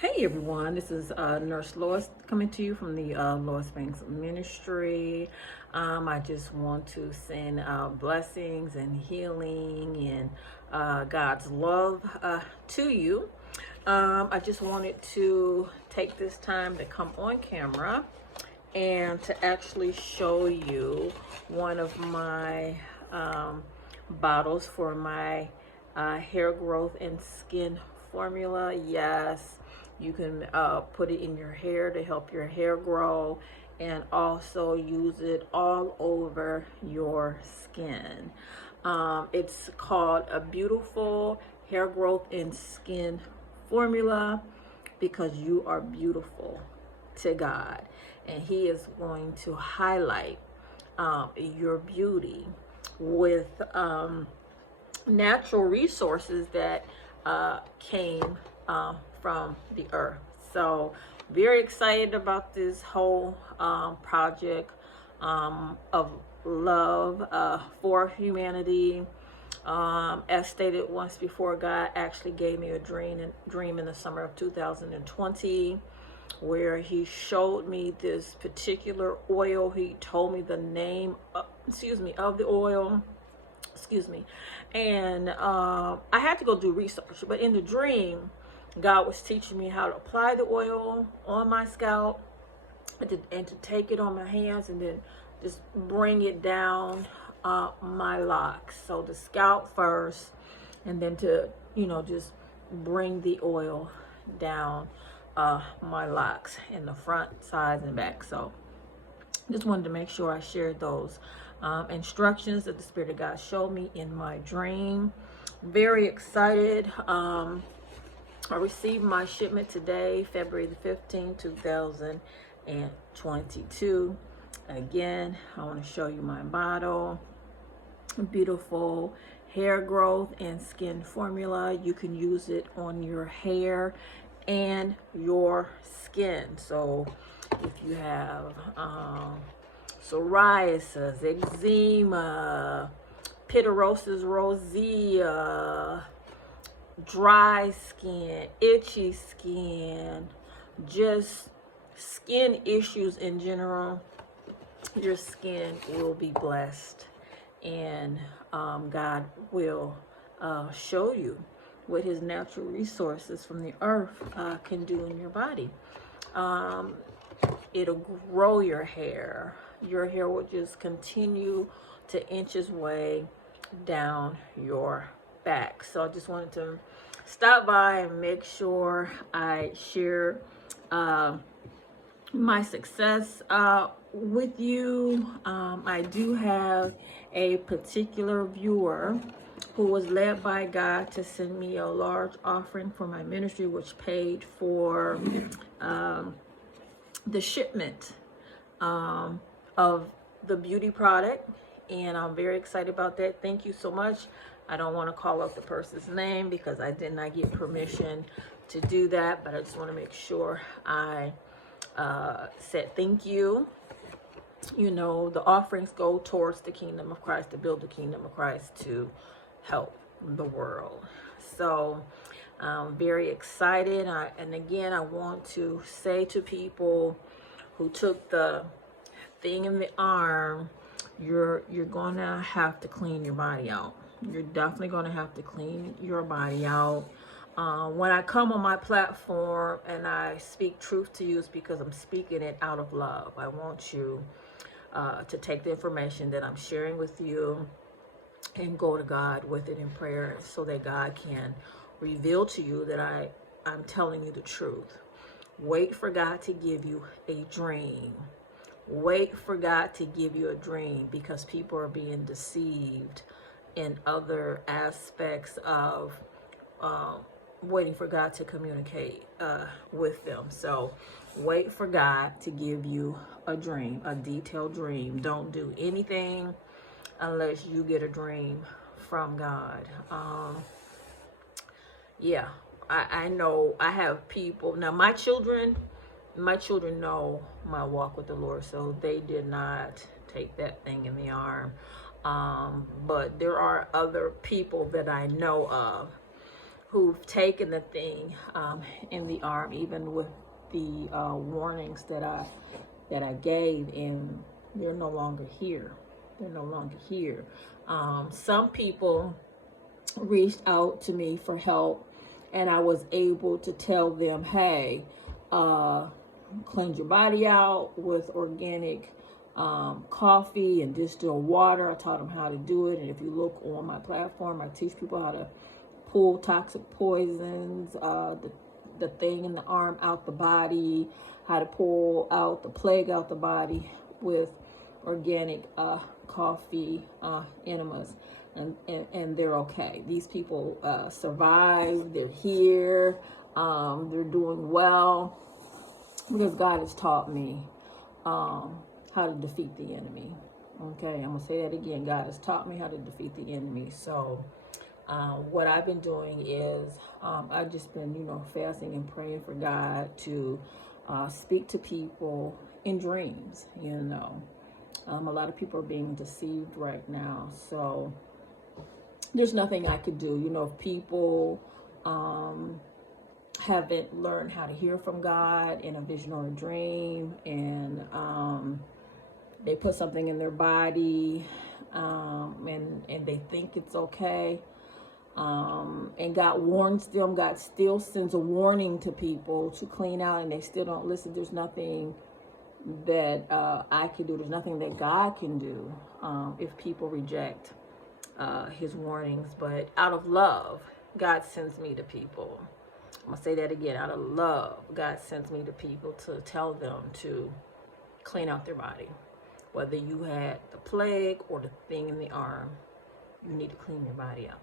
Hey everyone, this is Nurse Lois coming to you from the Lois Banks Ministry. I just want to send blessings and healing and God's love to you. I just wanted to take this time to come on camera and to actually show you one of my bottles for my hair growth and skin formula. Yes, you can put it in your hair to help your hair grow and also use it all over your skin. It's called a beautiful hair growth and skin formula because you are beautiful to God, and He is going to highlight your beauty with natural resources that came from the earth. So very excited about this whole project of love for humanity. As stated once before, God actually gave me a dream in the summer of 2020 where he showed me this particular oil. He told me the name of the oil, and I had to go do research. But in the dream, God was teaching me how to apply the oil on my scalp and to take it on my hands and then just bring it down my locks. So the scalp first, and then to just bring the oil down my locks in the front, sides, and back. So just wanted to make sure I shared those instructions that the Spirit of God showed me in my dream. Very excited. I received my shipment today, February the 15th, 2022. Again, I want to show you my bottle. Beautiful hair growth and skin formula. You can use it on your hair and your skin. So if you have psoriasis, eczema, pityrosis rosea, dry skin, itchy skin, just skin issues in general, your skin will be blessed, and God will show you what his natural resources from the earth can do in your body. It'll grow your hair. Your hair will just continue to inch its way down your back. So I just wanted to stop by and make sure I share my success with you. I do have a particular viewer who was led by God to send me a large offering for my ministry, which paid for the shipment of the beauty product, and I'm very excited about that. Thank you so much. I don't want to call out the person's name because I did not get permission to do that, but I just want to make sure I said thank you. You know, the offerings go towards the kingdom of Christ, to build the kingdom of Christ, to help the world. So I'm very excited. And again, I want to say to people who took the thing in the arm, you're gonna have to clean your body out. You're definitely gonna have to clean your body out. When I come on my platform and I speak truth to you, it's because I'm speaking it out of love. I want you to take the information that I'm sharing with you and go to God with it in prayer so that God can reveal to you that I'm telling you the truth. Wait for God to give you a dream. Wait for God to give you a dream, because people are being deceived in other aspects of waiting for God to communicate with them. So wait for God to give you a dream, a detailed dream. Don't do anything unless you get a dream from God. Yeah, I know I have people now. My children know my walk with the Lord, so they did not take that thing in the arm. But there are other people that I know of who've taken the thing in the arm, even with the warnings that I gave, and they're no longer here. They're no longer here. Some people reached out to me for help, and I was able to tell them, hey, cleanse your body out with organic coffee and distilled water. I taught them how to do it. And if you look on my platform, I teach people how to pull toxic poisons, the thing in the arm out the body, how to pull out the plague out the body with organic coffee enemas. And they're okay. These people survive. They're here. They're doing well because God has taught me how to defeat the enemy. Okay, I'm gonna say that again. God has taught me how to defeat the enemy. So what I've been doing is I've just been, fasting and praying for God to speak to people in dreams. A lot of people are being deceived right now. So there's nothing I could do. If people haven't learned how to hear from God in a vision or a dream, and they put something in their body, and they think it's okay, and God warns them, God still sends a warning to people to clean out, and they still don't listen. There's nothing that I can do. There's nothing that God can do if people reject his warnings. But out of love, God sends me to people. I'm gonna say that again. Out of love, God sends me to people to tell them to clean out their body. Whether you had the plague or the thing in the arm, you need to clean your body out.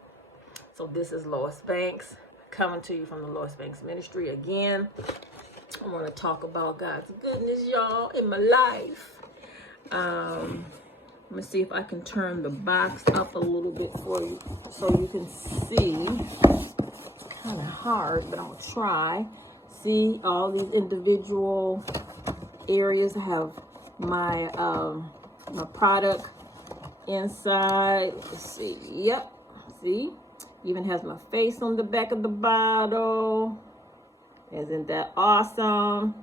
So this is Lois Banks coming to you from the Lois Banks Ministry. Again, I want to talk about God's goodness, y'all, in my life. Let me see if I can turn the box up a little bit for you so you can see. It's kind of hard, but I'm going to try. See all these individual areas. I have my my product inside. Let's see. Yep. See? Even has my face on the back of the bottle. Isn't that awesome?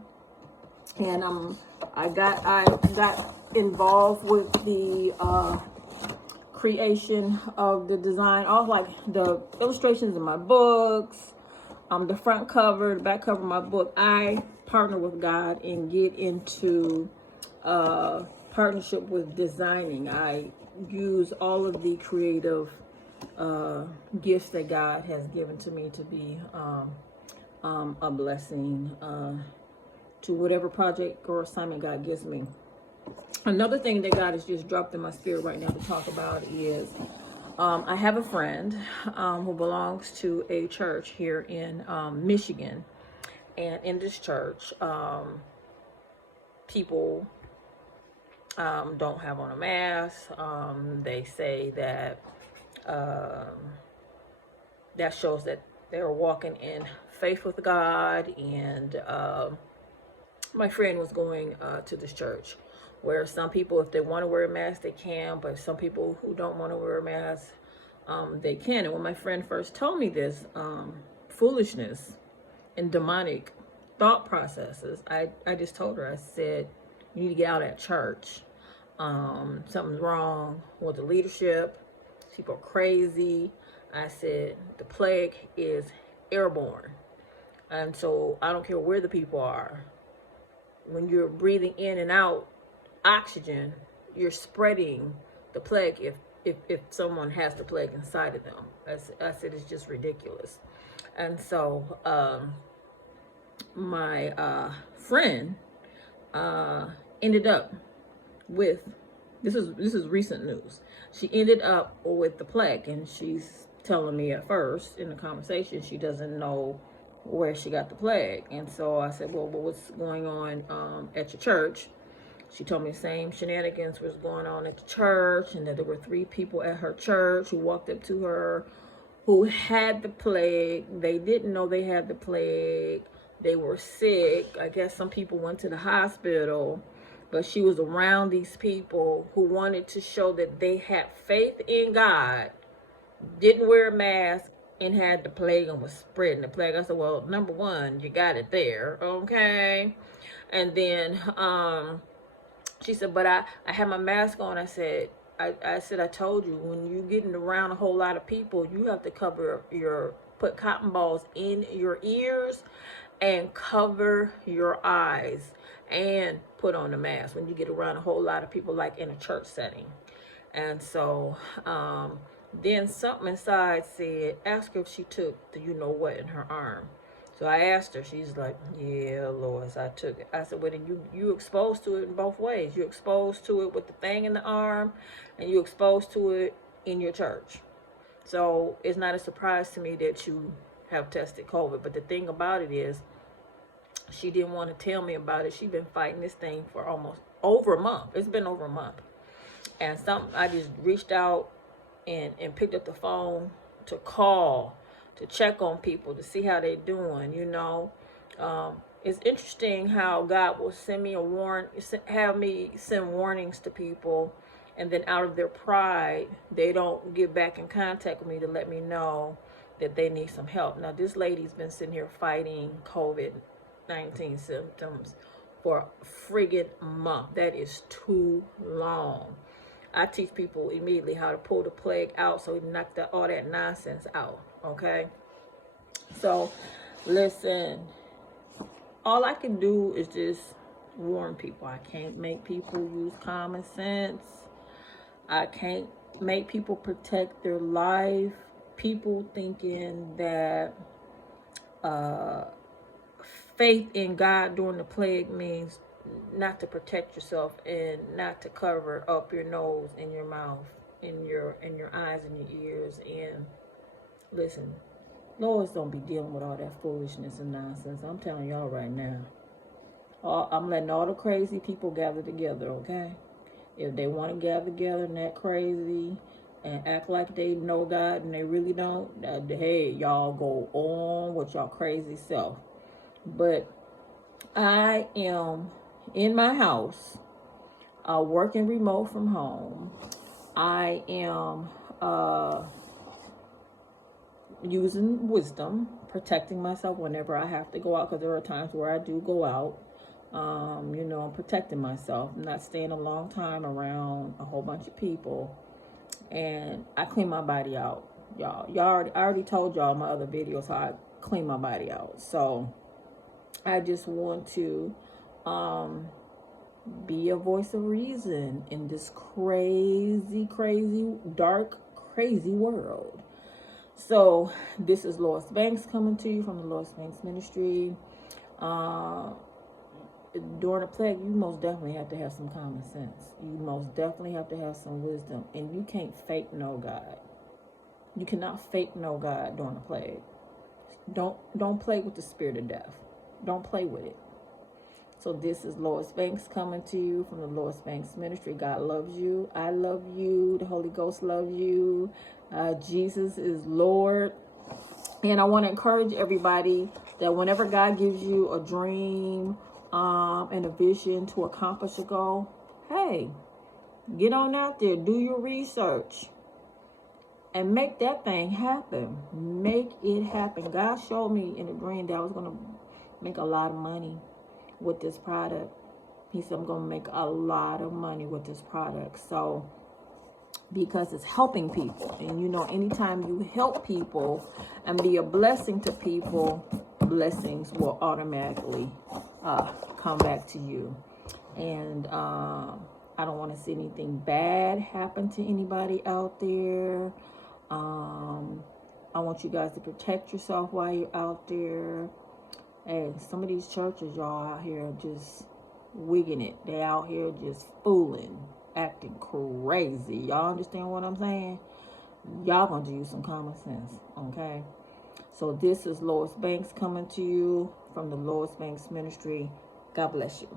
And I got involved with the creation of the design, all like the illustrations in my books, the front cover, the back cover of my book. I partner with God and get into partnership with designing. I use all of the creative gifts that God has given to me to be a blessing to whatever project or assignment God gives me. Another thing that God has just dropped in my spirit right now to talk about is I have a friend who belongs to a church here in Michigan. And in this church, people don't have on a mask. They say that that shows that they're walking in faith with God. And my friend was going to this church where some people, if they want to wear a mask, they can, but some people who don't want to wear a mask, they can. And when my friend first told me this foolishness and demonic thought processes, I just told her, I said, you need to get out at church. Something's wrong with the leadership. People are crazy. I said, the plague is airborne. And so I don't care where the people are. When you're breathing in and out oxygen, you're spreading the plague if someone has the plague inside of them. I said, it's just ridiculous. And so my friend ended up with, this is recent news. She ended up with the plague, and she's telling me at first in the conversation she doesn't know where she got the plague. And so I said, well, what's going on at your church? She told me the same shenanigans was going on at the church, and that there were 3 people at her church who walked up to her who had the plague. They didn't know they had the plague. They were sick. I guess some people went to the hospital, but she was around these people who wanted to show that they had faith in God, didn't wear a mask, and had the plague and was spreading the plague. I said, well, number one, you got it there, okay? And then she said, but I had my mask on. I said, I told you, when you getting around a whole lot of people, you have to put cotton balls in your ears and cover your eyes and put on the mask when you get around a whole lot of people, like in a church setting. And so then something inside said, ask her if she took the you know what in her arm. So I asked her. She's like, yeah, Lois, I took it. I said, well, then you exposed to it in both ways. You're exposed to it with the thing in the arm, and you're exposed to it in your church. So it's not a surprise to me that you have tested COVID. But the thing about it is, she didn't want to tell me about it. She's been fighting this thing for almost over a month. It's been over a month. And I just reached out and picked up the phone to call, to check on people, to see how they're doing, you know. It's interesting how God will send me have me send warnings to people, and then out of their pride, they don't get back in contact with me to let me know that they need some help. Now, this lady's been sitting here fighting COVID-19 symptoms for a friggin' month. That is too long. I teach people immediately how to pull the plague out so we knock all that nonsense out, okay? So, listen, all I can do is just warn people. I can't make people use common sense. I can't make people protect their life. People thinking that faith in God during the plague means not to protect yourself and not to cover up your nose and your mouth and your eyes and your ears. And listen, Lois don't be dealing with all that foolishness and nonsense. I'm telling y'all right now. I'm letting all the crazy people gather together, okay? If they want to gather together and act crazy and act like they know God and they really don't, hey, y'all go on with y'all crazy self. But I am in my house, working remote from home. I am using wisdom, protecting myself whenever I have to go out, because there are times where I do go out. You know, I'm protecting myself. I'm not staying a long time around a whole bunch of people. And I clean my body out, y'all. I already told y'all in my other videos how I clean my body out. So I just want to be a voice of reason in this crazy, dark, crazy world. So this is Lois Banks coming to you from the Lois Banks Ministry. During a plague, you most definitely have to have some common sense. You most definitely have to have some wisdom. And you can't fake no God. You cannot fake no God during a plague. Don't play with the spirit of death. Don't play with it. So this is Lois Banks coming to you from the Lois Banks Ministry. God loves you. I love you. The Holy Ghost loves you. Jesus is Lord. And I want to encourage everybody that whenever God gives you a dream and a vision to accomplish a goal, hey, get on out there, do your research, and make that thing happen. Make it happen. God showed me in a dream that I was going to make a lot of money with this product. He said, I'm going to make a lot of money with this product. So, because it's helping people. And you know, anytime you help people and be a blessing to people, blessings will automatically come back to you. And I don't want to see anything bad happen to anybody out there. I want you guys to protect yourself while you're out there. And some of these churches, y'all out here just wigging it. They out here just fooling, acting crazy. Y'all understand what I'm saying? Y'all gonna use some common sense, okay? So this is Lois Banks coming to you from the Lois Banks Ministry. God bless you.